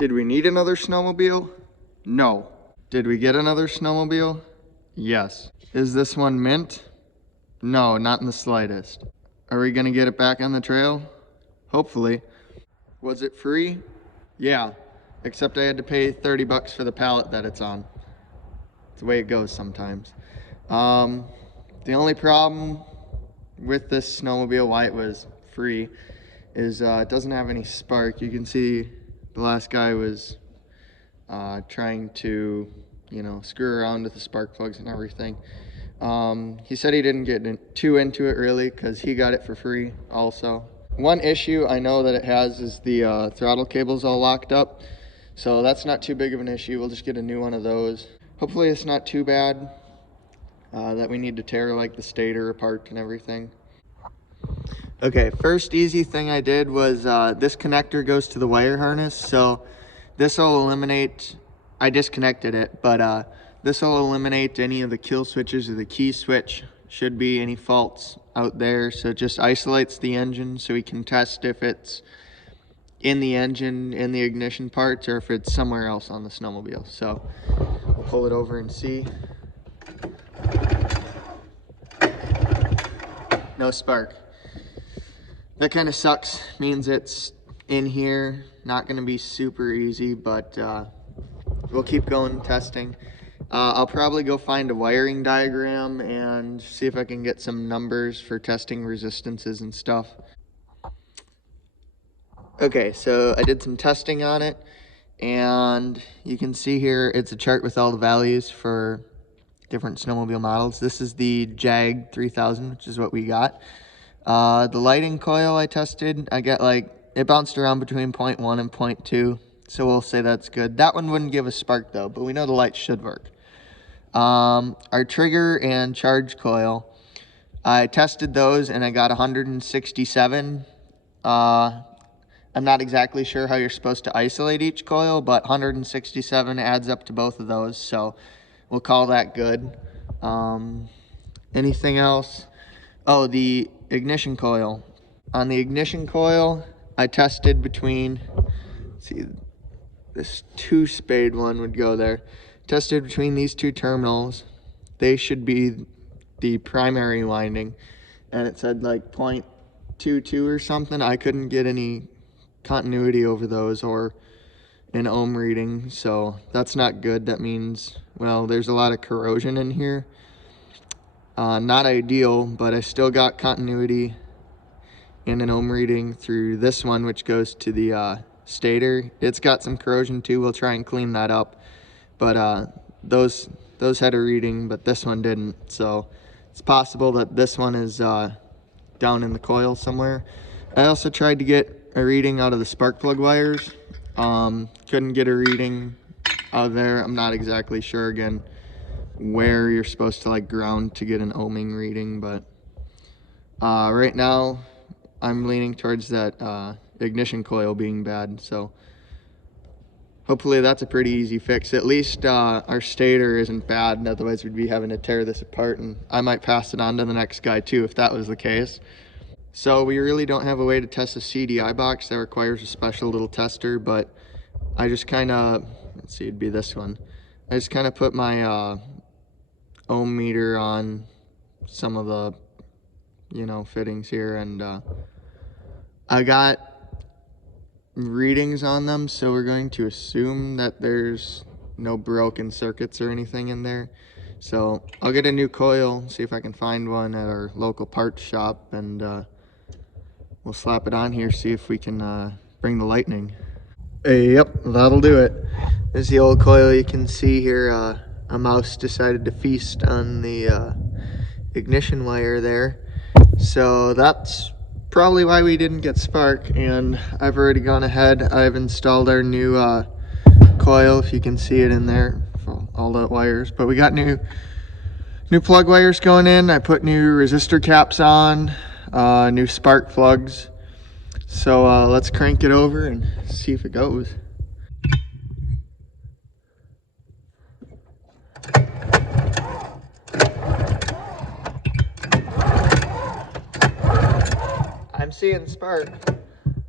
Did we need another snowmobile? No. Did we get another snowmobile? Yes. Is this one mint? No, not in the slightest. Are we gonna get it back on the trail? Hopefully. Was it free? Yeah, except I had to pay 30 bucks for the pallet that it's on. It's the way it goes sometimes. The only problem with this snowmobile, why it was free, is it doesn't have any spark. You can see the last guy was trying to, screw around with the spark plugs and everything. He said he didn't get too into it really because he got it for free also. One issue I know that it has is the throttle cable's all locked up, so that's not too big of an issue. We'll just get a new one of those. Hopefully it's not too bad that we need to tear like the stator apart and everything. Okay, first easy thing I did was this connector goes to the wire harness, so this will eliminate, I disconnected it, but this will eliminate any of the kill switches or the key switch. Should be any faults out there, so it just isolates the engine so we can test if it's in the engine, in the ignition parts, or if it's somewhere else on the snowmobile. So we'll pull it over and see. No spark. That kind of sucks, means it's in here. Not going to be super easy, but we'll keep going testing. I'll probably go find a wiring diagram and see if I can get some numbers for testing resistances and stuff. Okay, so I did some testing on it, and you can see here it's a chart with all the values for different snowmobile models. This is the JAG 3000, which is what we got. The lighting coil I tested, I got it bounced around between 0.1 and 0.2, so we'll say that's good. That one wouldn't give a spark though, but we know the lights should work. Our trigger and charge coil, I tested those and I got 167. I'm not exactly sure how you're supposed to isolate each coil, but 167 adds up to both of those, so we'll call that good. Anything else? Oh, the ignition coil. On the ignition coil, I tested between, let's see, this 2-spade one would go there. Tested between these two terminals. They should be the primary winding, and it said like 0.22 or something. I couldn't get any continuity over those or an ohm reading, so that's not good. That means, well, there's a lot of corrosion in here. Not ideal, but I still got continuity and an ohm reading through this one, which goes to the stator. It's got some corrosion too. We'll try and clean that up, but those had a reading, but this one didn't, so it's possible that this one is down in the coil somewhere. I also tried to get a reading out of the spark plug wires. Couldn't get a reading out of there. I'm not exactly sure again where you're supposed to ground to get an ohming reading, but right now I'm leaning towards that ignition coil being bad, so hopefully that's a pretty easy fix. At least our stator isn't bad, otherwise we'd be having to tear this apart, and I might pass it on to the next guy too if that was the case. So we really don't have a way to test the CDI box. That requires a special little tester, but I just kind of, let's see, it'd be this one. I just kind of put my ohm meter on some of the, fittings here, and I got readings on them, so we're going to assume that there's no broken circuits or anything in there. So I'll get a new coil, see if I can find one at our local parts shop, and we'll slap it on here, see if we can bring the lightning. Yep, that'll do it. There's the old coil. You can see here a mouse decided to feast on the ignition wire there. So that's probably why we didn't get spark, and I've already gone ahead. I've installed our new coil, if you can see it in there, for all the wires. But we got new plug wires going in. I put new resistor caps on, new spark plugs. So let's crank it over and see if it goes. I'm seeing spark.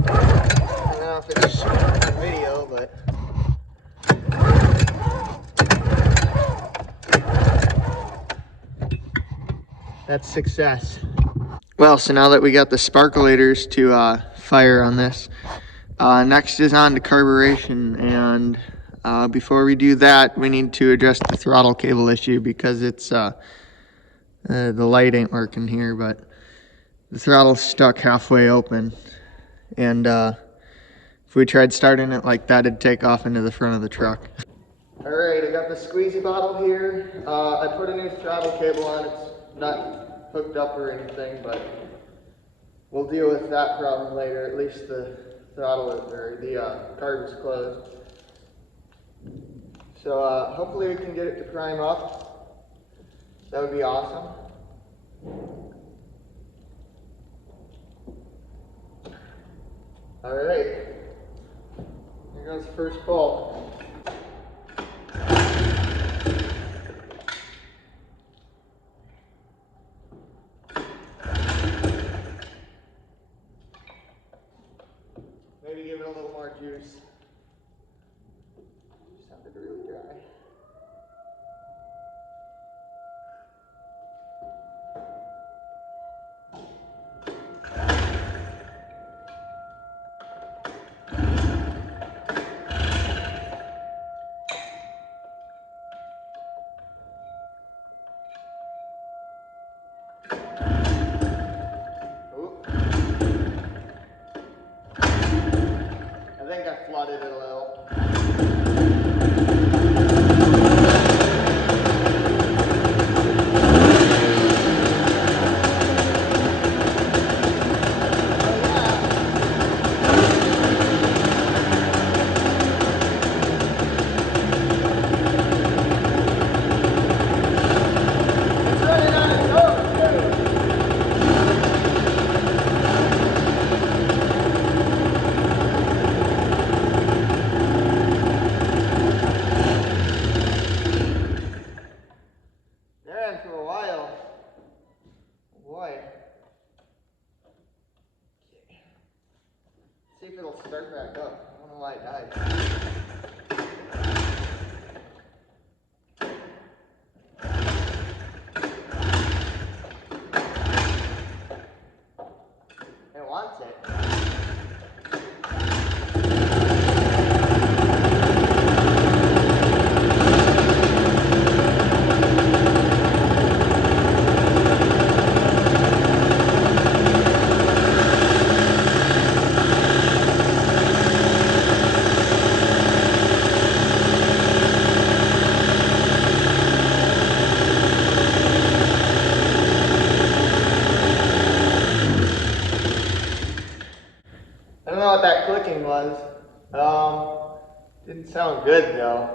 I don't know if it's showing on video, but That's success. Well, so now that we got the sparkulators to fire on this, next is on to carburation, and before we do that, we need to address the throttle cable issue because it's the light ain't working here, but the throttle's stuck halfway open, and if we tried starting it like that, it'd take off into the front of the truck. All right, I got the squeezy bottle here. I put a new throttle cable on. It's not hooked up or anything, but we'll deal with that problem later. At least the throttle is, or the carb is closed. So hopefully we can get it to prime up. That would be awesome. All right, here goes the first pull. Maybe give it a little more juice. Sounded really dry. I think I flooded it a little. See if it'll start back up. I don't know why it died. It wants it. I don't know what that clicking was. Didn't sound good though.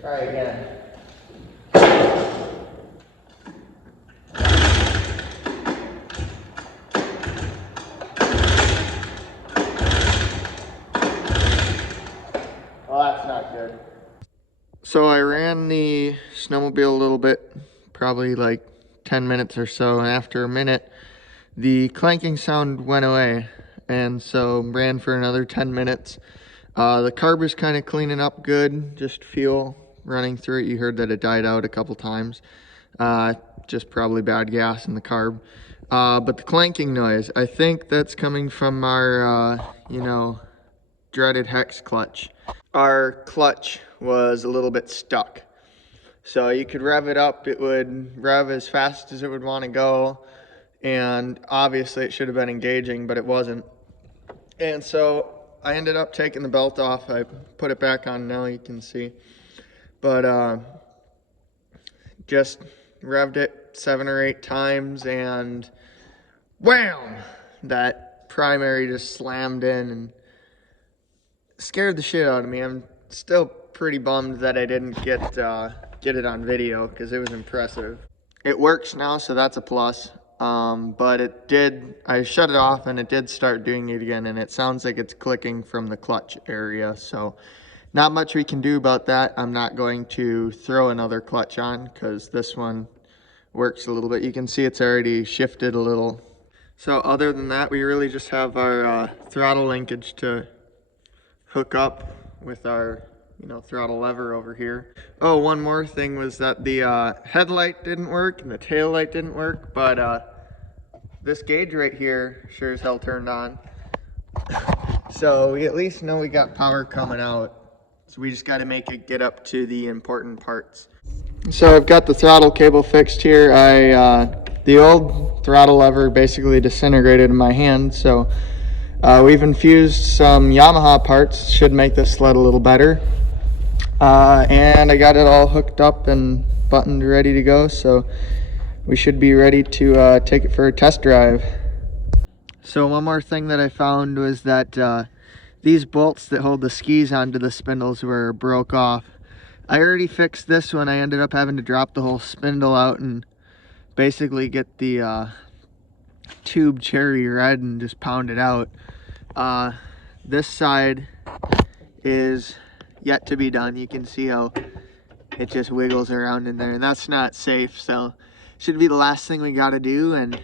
Try again. Well, that's not good. So I ran the snowmobile a little bit, probably like 10 minutes or so, and after a minute the clanking sound went away, and so ran for another 10 minutes. The carb is kind of cleaning up good, just fuel running through it. You heard that it died out a couple times, just probably bad gas in the carb. But the clanking noise, I think that's coming from our dreaded hex clutch. Our clutch was a little bit stuck. So you could rev it up, it would rev as fast as it would want to go, and obviously it should have been engaging, but it wasn't. And so I ended up taking the belt off. I put it back on now, you can see. But just revved it 7 or 8 times, and wham! That primary just slammed in and scared the shit out of me. I'm still pretty bummed that I didn't get it on video because it was impressive. It works now, so that's a plus. But I shut it off and it did start doing it again, and it sounds like it's clicking from the clutch area. So not much we can do about that. I'm not going to throw another clutch on because this one works a little bit. You can see it's already shifted a little. So other than that, we really just have our throttle linkage to hook up with our throttle lever over here. Oh, one more thing was that the headlight didn't work and the tail light didn't work, but this gauge right here sure as hell turned on. So we at least know we got power coming out. So we just got to make it get up to the important parts. So I've got the throttle cable fixed here. The old throttle lever basically disintegrated in my hand, so we've infused some Yamaha parts, should make this sled a little better. And I got it all hooked up and buttoned, ready to go, so we should be ready to take it for a test drive. So one more thing that I found was that these bolts that hold the skis onto the spindles were broke off. I already fixed this one. I ended up having to drop the whole spindle out and basically get the tube cherry red and just pound it out. This side is yet to be done. You can see how it just wiggles around in there, and that's not safe, so should be the last thing we got to do, and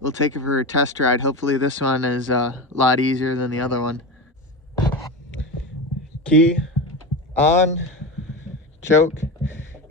we'll take it for a test ride. Hopefully this one is a lot easier than the other one. Key on, choke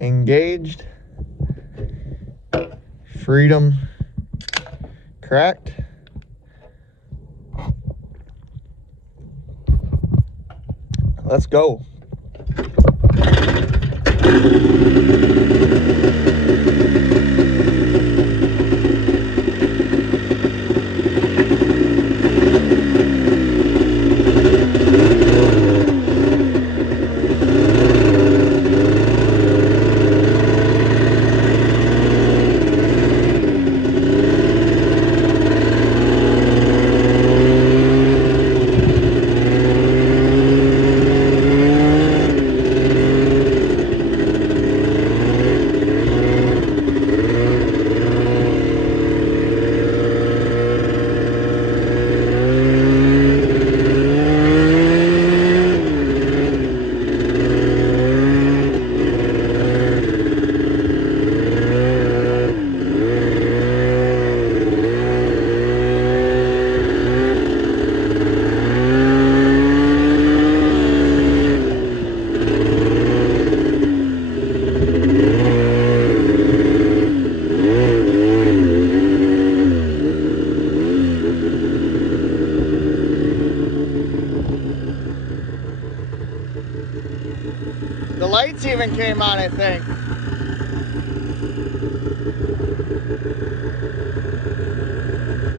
engaged, freedom cracked. Let's go. The lights even came on, I think.